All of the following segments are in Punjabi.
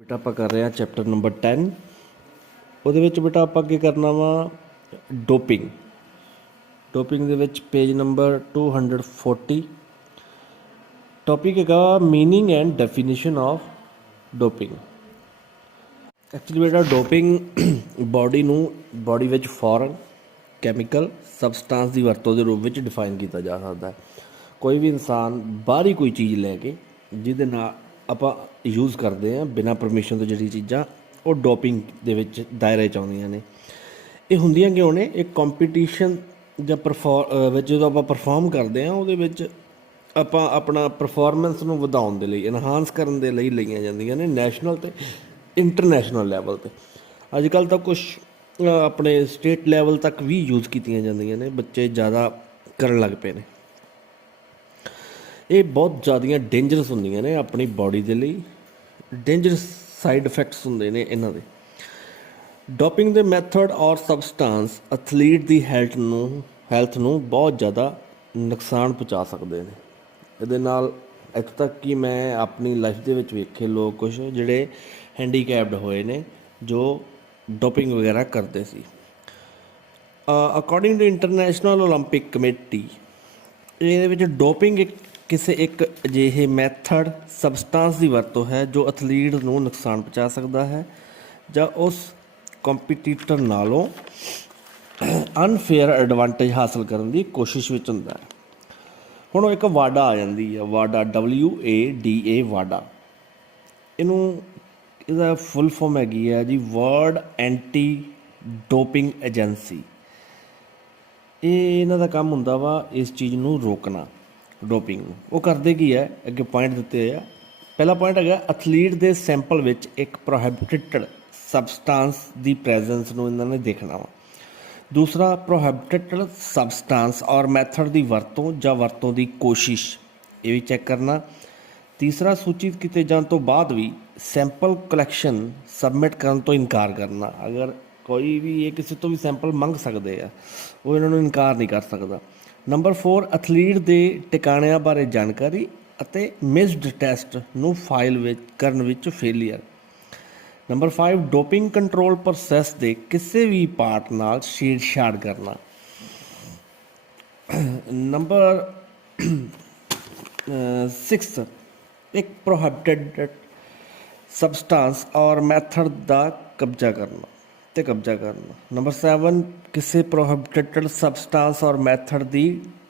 बेटा आप कर रहे हैं चैप्टर नंबर 10। ਉਹਦੇ ਵਿੱਚ ਬੇਟਾ ਆਪਾਂ ਕੀ ਕਰਨਾ ਵਾ ਡੋਪਿੰਗ ਦੇ ਵਿੱਚ ਪੇਜ ਨੰਬਰ 240 ਟੌਪਿਕ ਹੈਗਾ meaning and definition of doping. Actually ਬੇਟਾ ਡੋਪਿੰਗ ਬਾਡੀ ਵਿੱਚ ਫੋਰਨ ਕੈਮੀਕਲ ਸਬਸਟੈਂਸ ਦੀ ਵਰਤੋਂ ਦੇ ਰੂਪ ਵਿੱਚ ਡਿਫਾਈਨ ਕੀਤਾ ਜਾ ਸਕਦਾ ਹੈ। ਕੋਈ ਵੀ ਇਨਸਾਨ ਬਾਹਰੀ ਕੋਈ ਚੀਜ਼ ਲੈ ਕੇ ਜਿਹਦੇ ਨਾਲ ਆਪਾਂ ਯੂਜ਼ ਕਰਦੇ ਹਾਂ ਬਿਨਾਂ ਪਰਮਿਸ਼ਨ ਤੋਂ ਜਿਹੜੀ ਚੀਜ਼ਾਂ ਉਹ ਡੋਪਿੰਗ ਦੇ ਵਿੱਚ ਦਾਇਰੇ 'ਚ ਆਉਂਦੀਆਂ ਨੇ। ਇਹ ਹੁੰਦੀਆਂ ਕਿਉਂ ਨੇ? ਇੱਕ ਕੰਪੀਟੀਸ਼ਨ ਜਾਂ ਵਿੱਚ ਜਦੋਂ ਆਪਾਂ ਪਰਫੋਰਮ ਕਰਦੇ ਹਾਂ ਉਹਦੇ ਵਿੱਚ ਆਪਾਂ ਆਪਣਾ ਪਰਫੋਰਮੈਂਸ ਨੂੰ ਵਧਾਉਣ ਦੇ ਲਈ ਇਨਹਾਂਸ ਕਰਨ ਦੇ ਲਈ ਲਈਆਂ ਜਾਂਦੀਆਂ ਨੇ ਨੈਸ਼ਨਲ ਅਤੇ ਇੰਟਰਨੈਸ਼ਨਲ ਲੈਵਲ 'ਤੇ। ਅੱਜ ਕੱਲ੍ਹ ਤਾਂ ਕੁਛ ਆਪਣੇ ਸਟੇਟ ਲੈਵਲ ਤੱਕ ਵੀ ਯੂਜ਼ ਕੀਤੀਆਂ ਜਾਂਦੀਆਂ ਨੇ, ਬੱਚੇ ਜ਼ਿਆਦਾ ਕਰਨ ਲੱਗ ਪਏ ਨੇ। ਇਹ ਬਹੁਤ ਜ਼ਿਆਦੀਆਂ ਡੇਂਜਰਸ ਹੁੰਦੀਆਂ ਨੇ ਆਪਣੀ ਬਾਡੀ ਦੇ ਲਈ, ਡੇਂਜਰਸ ਸਾਈਡ ਇਫੈਕਟਸ ਹੁੰਦੇ ਨੇ ਇਹਨਾਂ ਦੇ। ਡੋਪਿੰਗ ਦੇ ਮੈਥਡ ਔਰ ਸਬਸਟੈਂਸ ਐਥਲੀਟ ਦੀ ਹੈਲਥ ਨੂੰ ਬਹੁਤ ਜ਼ਿਆਦਾ ਨੁਕਸਾਨ ਪਹੁੰਚਾ ਸਕਦੇ ਨੇ। ਇਹਦੇ ਨਾਲ ਇੱਥੋਂ ਤੱਕ ਕਿ ਮੈਂ ਆਪਣੀ ਲਾਈਫ ਦੇ ਵਿੱਚ ਵੇਖੇ ਲੋਕ ਕੁਛ ਜਿਹੜੇ ਹੈਂਡੀਕੈਪਡ ਹੋਏ ਨੇ ਜੋ ਡੋਪਿੰਗ ਵਗੈਰਾ ਕਰਦੇ ਸੀ। According to international Olympic committee ਇਹਦੇ ਵਿੱਚ ਡੋਪਿੰਗ ਕਿਸੇ ਇੱਕ ਅਜਿਹੇ ਮੈਥਡ ਸਬਸਟੈਂਸ ਦੀ ਵਰਤੋਂ ਹੈ ਜੋ ਐਥਲੀਟ ਨੂੰ ਨੁਕਸਾਨ ਪਹੁੰਚਾ ਸਕਦਾ ਹੈ ਜਾਂ ਉਸ ਕੰਪੀਟੀਟਰ ਨਾਲੋਂ ਅਨਫੇਅਰ ਐਡਵਾਂਟੇਜ ਹਾਸਲ ਕਰਨ ਦੀ ਕੋਸ਼ਿਸ਼ ਵਿੱਚ ਹੁੰਦਾ ਹੈ। ਹੁਣ ਇੱਕ ਵਾਡਾ ਆ ਜਾਂਦੀ ਹੈ, ਵਾਡਾ WADA ਵਾਡਾ। ਇਹਦਾ ਫੁੱਲ ਫੋਰਮ ਹੈਗੀ ਹੈ ਜੀ ਵਰਲਡ ਐਂਟੀ ਡੋਪਿੰਗ ਏਜੰਸੀ। ਇਹਨਾਂ ਦਾ ਕੰਮ ਹੁੰਦਾ ਵਾ ਇਸ ਚੀਜ਼ ਨੂੰ ਰੋਕਣਾ, ਡੋਪਿੰਗ ਨੂੰ। ਉਹ ਕਰਦੇ ਕੀ ਹੈ, ਅੱਗੇ ਪੁਆਇੰਟ ਦਿੱਤੇ ਹੋਏ ਆ। ਪਹਿਲਾ ਪੁਆਇੰਟ ਹੈਗਾ ਐਥਲੀਟ ਦੇ ਸੈਂਪਲ ਵਿੱਚ ਇੱਕ ਪ੍ਰੋਹਿਬਿਟਡ ਸਬਸਟੈਂਸ ਦੀ ਪ੍ਰੈਜ਼ੈਂਸ ਨੂੰ ਇਹਨਾਂ ਨੇ ਦੇਖਣਾ ਵਾ। ਦੂਸਰਾ ਪ੍ਰੋਹਿਬਿਟਡ ਸਬਸਟੈਂਸ ਔਰ ਮੈਥਡ ਦੀ ਵਰਤੋਂ ਜਾਂ ਵਰਤੋਂ ਦੀ ਕੋਸ਼ਿਸ਼, ਇਹ ਵੀ ਚੈੱਕ ਕਰਨਾ। ਤੀਸਰਾ ਸੂਚਿਤ ਕੀਤੇ ਜਾਣ ਤੋਂ ਬਾਅਦ ਵੀ ਸੈਂਪਲ ਕਲੈਕਸ਼ਨ ਸਬਮਿਟ ਕਰਨ ਤੋਂ ਇਨਕਾਰ ਕਰਨਾ। ਅਗਰ ਕੋਈ ਵੀ ਇਹ ਕਿਸੇ ਤੋਂ ਵੀ ਸੈਂਪਲ ਮੰਗ ਸਕਦੇ ਆ, ਉਹ ਇਹਨਾਂ ਨੂੰ ਇਨਕਾਰ ਨਹੀਂ ਕਰ ਸਕਦਾ। ਨੰਬਰ 4 ਐਥਲੀਟ ਦੇ ਟਿਕਾਣਿਆਂ ਬਾਰੇ ਜਾਣਕਾਰੀ ਅਤੇ ਮਿਸਡ ਟੈਸਟ ਨੂੰ ਫਾਈਲ ਕਰਨ ਵਿੱਚ failure. Number 5 doping control process ਦੇ ਕਿਸੇ ਵੀ ਪਾਰਟ ਨਾਲ ਛੇੜਛਾੜ ਕਰਨਾ। ਨੰਬਰ 6 ਇੱਕ ਪ੍ਰੋਹਿਬਿਟਡ ਸਬਸਟੈਂਸ ਔਰ ਮੈਥਡ ਦਾ ਕਬਜ਼ਾ ਕਰਨਾ। ਨੰਬਰ 7 ਕਿਸੇ ਪ੍ਰੋਹਿਬਿਟਡ ਸਬਸਟੈਂਸ ਔਰ ਮੈਥਡ ਦੀ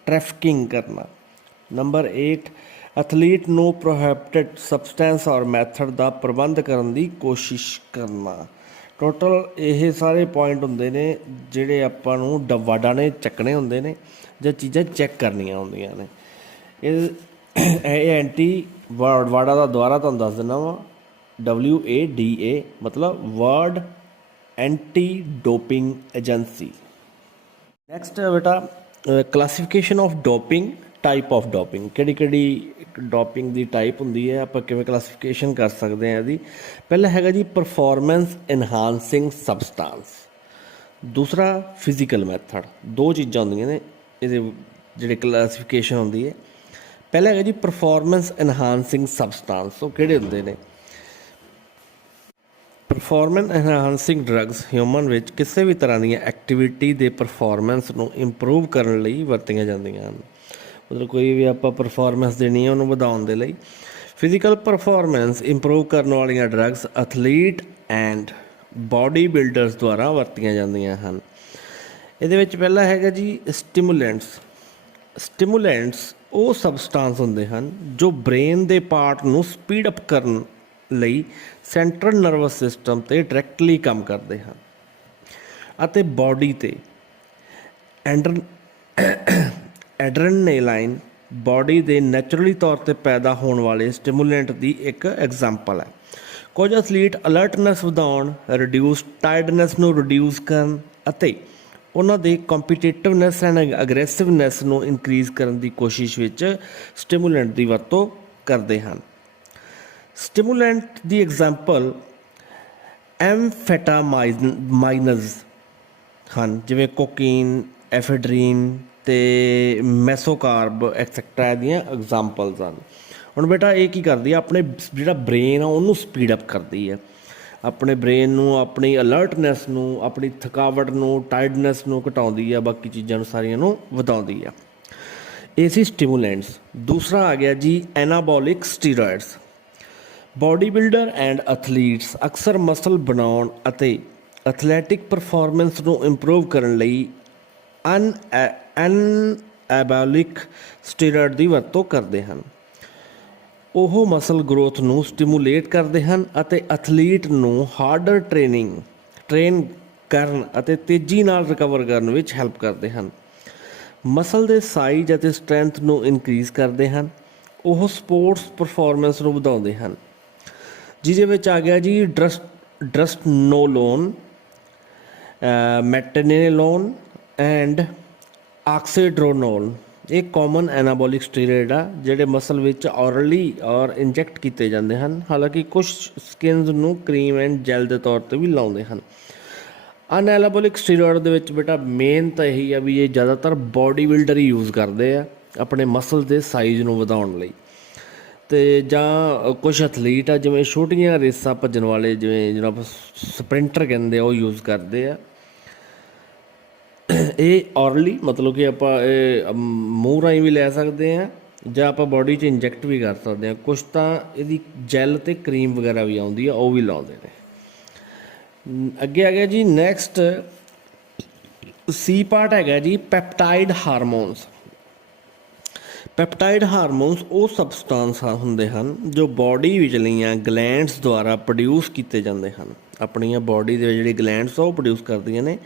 ਟ੍ਰੈਫਿਕਿੰਗ ਕਰਨਾ। ਨੰਬਰ 8 ਐਥਲੀਟ ਨੂੰ ਪ੍ਰੋਹਿਬਿਟਡ ਸਬਸਟੈਂਸ ਔਰ ਮੈਥਡ ਦਾ ਪ੍ਰਬੰਧ ਕਰਨ ਦੀ ਕੋਸ਼ਿਸ਼ ਕਰਨਾ। ਟੋਟਲ ਇਹ ਸਾਰੇ ਪੁਆਇੰਟ ਹੁੰਦੇ ਨੇ ਜਿਹੜੇ ਆਪਾਂ ਨੂੰ ਵਾਡਾ ਨੇ ਚੱਕਣੇ ਹੁੰਦੇ ਨੇ ਜਾਂ ਚੀਜ਼ਾਂ ਚੈੱਕ ਕਰਨੀਆਂ ਹੁੰਦੀਆਂ ਨੇ। ਇਹ ਐਂਟੀ ਵਾਡਾ ਦਾ ਦੁਬਾਰਾ ਤੁਹਾਨੂੰ ਦੱਸ ਦਿੰਦਾ ਵਾ, WADA ਮਤਲਬ world anti doping agency. Next ਬੇਟਾ classification of doping, type of doping. ਕਿਹੜੀ ਡੋਪਿੰਗ ਦੀ ਟਾਈਪ ਹੁੰਦੀ ਹੈ, ਆਪਾਂ ਕਿਵੇਂ ਕਲਾਸੀਫਿਕੇਸ਼ਨ ਕਰ ਸਕਦੇ ਹਾਂ ਇਹਦੀ। ਪਹਿਲਾ ਹੈਗਾ ਜੀ ਪਰਫੋਰਮੈਂਸ ਇਨਹਾਂਸਿੰਗ ਸਬਸਟੈਂਸ, ਦੂਸਰਾ ਫਿਜ਼ੀਕਲ ਮੈਥਡ। ਦੋ ਚੀਜ਼ਾਂ ਹੁੰਦੀਆਂ ਨੇ ਇਹਦੇ ਜਿਹੜੇ ਕਲਾਸੀਫਿਕੇਸ਼ਨ ਹੁੰਦੀ ਹੈ। ਪਹਿਲਾ ਹੈਗਾ ਜੀ ਪਰਫੋਰਮੈਂਸ ਇਨਹਾਂਸਿੰਗ ਸਬਸਟੈਂਸ। ਉਹ ਕਿਹੜੇ ਹੁੰਦੇ ਨੇ? ਪਰਫੋਰਮੈਂਸ ਇਨਹਾਂਸਿੰਗ ਡਰੱਗਸ ਹਿਊਮਨ ਵਿੱਚ ਕਿਸੇ ਵੀ ਤਰ੍ਹਾਂ ਦੀਆਂ ਐਕਟੀਵਿਟੀ ਦੇ ਪਰਫੋਰਮੈਂਸ ਨੂੰ ਇੰਪਰੂਵ ਕਰਨ ਲਈ ਵਰਤੀਆਂ ਜਾਂਦੀਆਂ ਹਨ। ਮਤਲਬ ਕੋਈ ਵੀ ਆਪਾਂ ਪਰਫੋਰਮੈਂਸ ਦੇਣੀ ਹੈ ਉਹਨੂੰ ਵਧਾਉਣ ਦੇ ਲਈ। ਫਿਜ਼ੀਕਲ ਪਰਫੋਰਮੈਂਸ ਇੰਪਰੂਵ ਕਰਨ ਵਾਲੀਆਂ drugs athlete and body builders ਦੁਆਰਾ ਵਰਤੀਆਂ ਜਾਂਦੀਆਂ ਹਨ। ਇਹਦੇ ਵਿੱਚ ਪਹਿਲਾ ਹੈਗਾ ਜੀ ਸਟਿਮੂਲੈਂਟਸ ਉਹ ਸਬਸਟੈਂਸ ਹੁੰਦੇ ਹਨ ਜੋ ਬ੍ਰੇਨ ਦੇ ਪਾਰਟ ਨੂੰ ਸਪੀਡ ਅਪ ਕਰਨ ਲਈ ਸੈਂਟਰਲ ਨਰਵਸ ਸਿਸਟਮ 'ਤੇ ਡਾਇਰੈਕਟਲੀ ਕੰਮ ਕਰਦੇ ਹਨ ਅਤੇ ਬਾਡੀ 'ਤੇ ਐਡਰੇਨਾਲਾਈਨ ਬਾਡੀ ਦੇ ਨੈਚੁਰਲੀ ਤੌਰ 'ਤੇ ਪੈਦਾ ਹੋਣ ਵਾਲੇ ਸਟਿਮੂਲੈਂਟ ਦੀ ਇੱਕ ਐਗਜ਼ਾਮਪਲ ਹੈ। ਕੁਝ ਐਥਲੀਟ ਅਲਰਟਨੈਸ ਵਧਾਉਣ, ਰਿਡਿਊਸ ਟਾਇਰਡਨੈਸ ਨੂੰ ਰਿਡਿਊਸ ਕਰਨ ਅਤੇ ਉਹਨਾਂ ਦੇ ਕੰਪੀਟੀਟਿਵਨੈਸ ਐਂਡ ਅਗਰੈਸਿਵਨੈਸ ਨੂੰ ਇਨਕਰੀਜ਼ ਕਰਨ ਦੀ ਕੋਸ਼ਿਸ਼ ਵਿੱਚ ਸਟਿਮੂਲੈਂਟ ਦੀ ਵਰਤੋਂ ਕਰਦੇ ਹਨ। ਸਟਿਮੂਲੈਂਟ ਦੀ ਐਗਜ਼ਾਮਪਲ ਐਮਫੈਟਾਮਾਈਨਜ਼ ਹਨ, ਜਿਵੇਂ ਕੋਕੀਨ, ਐਫੇਡਰੀਨ ਅਤੇ ਮੈਸੋਕਾਰਬ ਐਕਸੈਕਟਰਾ ਦੀਆਂ ਐਗਜ਼ਾਮਪਲਸ ਹਨ। ਹੁਣ ਬੇਟਾ ਇਹ ਕੀ ਕਰਦੀ ਆ, ਆਪਣੇ ਜਿਹੜਾ ਬ੍ਰੇਨ ਆ ਉਹਨੂੰ ਸਪੀਡ ਅਪ ਕਰਦੀ ਹੈ, ਆਪਣੇ ਬ੍ਰੇਨ ਨੂੰ, ਆਪਣੀ ਅਲਰਟਨੈਸ ਨੂੰ, ਆਪਣੀ ਥਕਾਵਟ ਨੂੰ, ਟਾਇਰਡਨੈਸ ਨੂੰ ਘਟਾਉਂਦੀ ਆ, ਬਾਕੀ ਚੀਜ਼ਾਂ ਨੂੰ ਸਾਰੀਆਂ ਨੂੰ ਵਧਾਉਂਦੀ ਆ। ਇਹ ਸੀ ਸਟਿਮੂਲੈਂਟਸ। ਦੂਸਰਾ ਆ ਗਿਆ ਜੀ anabolic steroids. Body builder and athletes ਅਕਸਰ ਮਸਲ ਬਣਾਉਣ ਅਤੇ ਐਥਲੈਟਿਕ ਪਰਫਾਰਮੈਂਸ ਨੂੰ ਇੰਪਰੂਵ ਕਰਨ ਲਈ ਐਨਾਬੋਲਿਕ ਸਟੀਰੋਇਡ ਦੀ ਵਰਤੋਂ ਕਰਦੇ ਹਨ। ਉਹ ਮਸਲ ਗਰੋਥ ਨੂੰ ਸਟਿਮੂਲੇਟ ਕਰਦੇ ਹਨ ਅਤੇ ਐਥਲੀਟ ਨੂੰ ਹਾਰਡਰ ਟ੍ਰੇਨ ਕਰਨ ਅਤੇ ਤੇਜ਼ੀ ਨਾਲ ਰਿਕਵਰ ਕਰਨ ਵਿੱਚ ਹੈਲਪ ਕਰਦੇ ਹਨ। ਮਸਲ ਦੇ ਸਾਈਜ਼ ਅਤੇ ਸਟਰੈਂਥ ਨੂੰ ਇਨਕਰੀਜ਼ ਕਰਦੇ ਹਨ। ਉਹ ਸਪੋਰਟਸ ਪਰਫਾਰਮੈਂਸ ਨੂੰ ਵਧਾਉਂਦੇ ਹਨ, ਜਿਹਦੇ ਵਿੱਚ ਆ ਗਿਆ ਜੀ ਡਰਸਟਨੋਲੋਨ, ਮੈਟਨੇਲੋਨ ਐਂਡ ਆਕਸੀਡਰੋਨੋਲ। ਇਹ ਕਾਮਨ ਐਨਾਬੋਲਿਕ ਸਟੀਰੋਇਡ ਆ ਜਿਹੜੇ ਮਸਲ ਵਿੱਚ ਔਰਲੀ ਔਰ ਇੰਜੈਕਟ ਕੀਤੇ ਜਾਂਦੇ ਹਨ। ਹਾਲਾਂਕਿ ਕੁਝ ਸਕਿਨਸ ਨੂੰ ਕਰੀਮ ਐਂਡ ਜੈਲ ਦੇ ਤੌਰ 'ਤੇ ਵੀ ਲਾਉਂਦੇ ਹਨ। ਅਨਐਨਾਬੋਲਿਕ ਸਟੀਰੋਇਡ ਦੇ ਵਿੱਚ ਬੇਟਾ ਮੇਨ ਤਾਂ ਇਹੀ ਆ ਵੀ ਇਹ ਜ਼ਿਆਦਾਤਰ ਬੋਡੀ ਬਿਲਡਰ ਹੀ ਯੂਜ਼ ਕਰਦੇ ਆ ਆਪਣੇ ਮਸਲ ਦੇ ਸਾਈਜ਼ ਨੂੰ ਵਧਾਉਣ ਲਈ, ਅਤੇ ਜਾਂ ਕੁਛ ਐਥਲੀਟ ਆ ਜਿਵੇਂ ਛੋਟੀਆਂ ਰੇਸਾਂ ਭੱਜਣ ਵਾਲੇ, ਜਿਵੇਂ ਜਿਹਨੂੰ ਆਪਾਂ ਸਪ੍ਰਿੰਟਰ ਕਹਿੰਦੇ ਆ, ਉਹ ਯੂਜ਼ ਕਰਦੇ ਆ। ਇਹ ਔਰਲੀ ਮਤਲਬ ਕਿ ਆਪਾਂ ਇਹ ਮੂੰਹ ਰਾਹੀਂ ਵੀ ਲੈ ਸਕਦੇ ਹਾਂ ਜਾਂ ਆਪਾਂ ਬੋਡੀ 'ਚ ਇੰਜੈਕਟ ਵੀ ਕਰ ਸਕਦੇ ਹਾਂ। ਕੁਛ ਤਾਂ ਇਹਦੀ ਜੈਲ ਅਤੇ ਕਰੀਮ ਵਗੈਰਾ ਵੀ ਆਉਂਦੀ ਆ, ਉਹ ਵੀ ਲਾਉਂਦੇ ਨੇ। ਅੱਗੇ ਆ ਗਿਆ ਜੀ ਨੈਕਸਟ ਸੀ ਪਾਰਟ ਹੈਗਾ ਜੀ ਪੈਪਟਾਈਡ ਹਾਰਮੋਨਸ। ਪੈਪਟਾਈਡ ਹਾਰਮੋਨਸ ਉਹ ਸਬਸਟਾਂਸ ਹੁੰਦੇ ਹਨ ਜੋ ਬੋਡੀ ਵਿਚਲੀਆਂ ਗਲੈਂਡਸ ਦੁਆਰਾ ਪ੍ਰੋਡਿਊਸ ਕੀਤੇ ਜਾਂਦੇ ਹਨ। ਆਪਣੀਆਂ ਬੋਡੀ ਦੇ ਜਿਹੜੀ ਗਲੈਂਡਸ ਉਹ ਪ੍ਰੋਡਿਊਸ ਕਰਦੀਆਂ ਨੇ।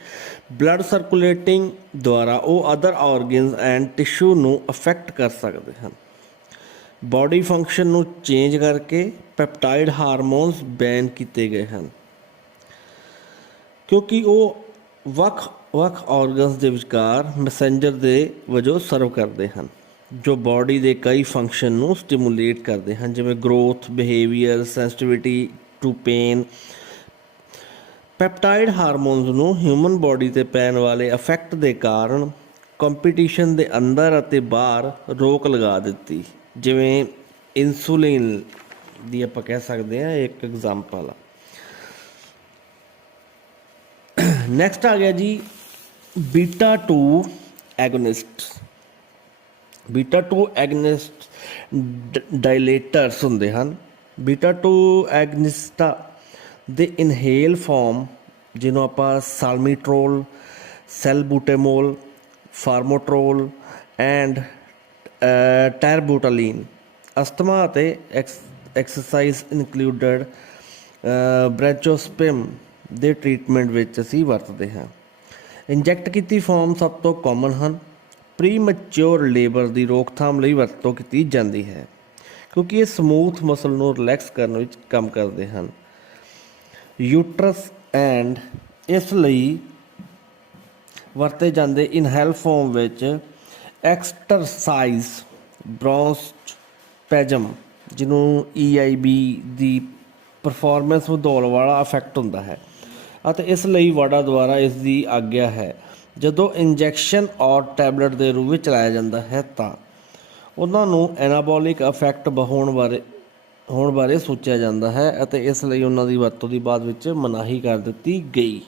ਬਲੱਡ ਸਰਕੂਲੇਟਿੰਗ ਦੁਆਰਾ ਉਹ ਅਦਰ ਆਰਗਨਸ ਐਂਡ ਟਿਸ਼ੂ ਨੂੰ ਅਫੈਕਟ ਕਰ ਸਕਦੇ ਹਨ। ਬੋਡੀ ਫੰਕਸ਼ਨ ਨੂੰ ਚੇਂਜ ਕਰਕੇ ਪੈਪਟਾਈਡ ਹਾਰਮੋਨਸ ਬੈਨ ਕੀਤੇ ਗਏ ਹਨ, ਕਿਉਂਕਿ ਉਹ ਵੱਖ ਆਰਗਨਸ ਦੇ ਵਿਚਕਾਰ ਮੈਸੇਂਜਰ ਦੇ ਵਜੋਂ ਸਰਵ ਕਰਦੇ ਹਨ, ਜੋ ਬੋਡੀ ਦੇ ਕਈ ਫੰਕਸ਼ਨ ਨੂੰ ਸਟਿਮੂਲੇਟ ਕਰਦੇ ਹਨ, ਜਿਵੇਂ growth, behaviour, sensitivity to pain. Peptide hormones ਨੂੰ ਹਿਊਮਨ ਬੋਡੀ 'ਤੇ ਪੈਣ ਵਾਲੇ ਇਫੈਕਟ ਦੇ ਕਾਰਨ ਕੰਪੀਟੀਸ਼ਨ ਦੇ ਅੰਦਰ ਅਤੇ ਬਾਹਰ ਰੋਕ ਲਗਾ ਦਿੱਤੀ, ਜਿਵੇਂ ਇਨਸੂਲਿਨ ਦੀ ਆਪਾਂ ਕਹਿ ਸਕਦੇ ਹਾਂ ਇੱਕ ਐਗਜ਼ਾਮਪਲ ਆ। ਨੈਕਸਟ ਆ ਗਿਆ ਜੀ β2 ਐਗੋਨਿਸਟ। β2 ਐਗਨਿਸਟ ਡਾਇਲੇਟਰਸ ਹੁੰਦੇ ਹਨ। β2 ਐਗਨਿਸਟਾਂ ਦੇ ਇਨਹੇਲ ਫਾਰਮ, ਜਿਹਨੂੰ ਆਪਾਂ ਸਾਲਮੀਟਰੋਲ, ਸੈਲਬੂਟਾਮੋਲ, ਫਾਰਮੋਟਰੋਲ ਐਂਡ ਟੈਰਬੂਟਾਲੀਨ, ਅਸਥਮਾ ਅਤੇ ਐਕਸਰਸਾਈਜ਼ ਇਨਕਲੂਡਡ ਬ੍ਰੈਂਚੋਸਪਿਮ ਦੇ ਟ੍ਰੀਟਮੈਂਟ ਵਿੱਚ ਅਸੀਂ ਵਰਤਦੇ ਹਾਂ। ਇੰਜੈਕਟ ਕੀਤੀ ਫਾਰਮ ਸਭ ਤੋਂ ਕਾਮਨ ਹਨ। ਪ੍ਰੀ ਮੈਚਿਓਰ ਲੇਬਰ ਦੀ ਰੋਕਥਾਮ ਲਈ ਵਰਤੋਂ ਕੀਤੀ ਜਾਂਦੀ ਹੈ, ਕਿਉਂਕਿ ਇਹ ਸਮੂਥ ਮਸਲ ਨੂੰ ਰਿਲੈਕਸ ਕਰਨ ਵਿੱਚ ਕੰਮ ਕਰਦੇ ਹਨ। ਯੂਟਰਸ ਐਂਡ ਇਸ ਲਈ ਵਰਤੇ ਜਾਂਦੇ ਇਨਹੇਲ ਫਾਰਮ ਵਿੱਚ ਐਕਸਟਰਸਾਈਜ਼ ਬ੍ਰੌਂਸਪੈਜ਼ਮ, ਜਿਹਨੂੰ EIB ਦੀ ਪਰਫਾਰਮੈਂਸ ਵਧਾਉਣ ਵਾਲਾ ਇਫੈਕਟ ਹੁੰਦਾ ਹੈ, ਅਤੇ ਇਸ ਲਈ ਵਾਡਾ ਦੁਆਰਾ ਇਸ ਦੀ ਆਗਿਆ ਹੈ। ਜਦੋਂ ਇੰਜੈਕਸ਼ਨ ਔਰ ਟੈਬਲੇਟ ਦੇ ਰੂਪ ਵਿੱਚ ਚਲਾਇਆ ਜਾਂਦਾ ਹੈ ਤਾਂ ਉਹਨਾਂ ਨੂੰ ਐਨਾਬੋਲਿਕ ਇਫੈਕਟ ਹੋਣ ਬਾਰੇ ਸੋਚਿਆ ਜਾਂਦਾ ਹੈ, ਅਤੇ ਇਸ ਲਈ ਉਹਨਾਂ ਦੀ ਵਰਤੋਂ ਦੀ ਬਾਅਦ ਵਿੱਚ ਮਨਾਹੀ ਕਰ ਦਿੱਤੀ ਗਈ।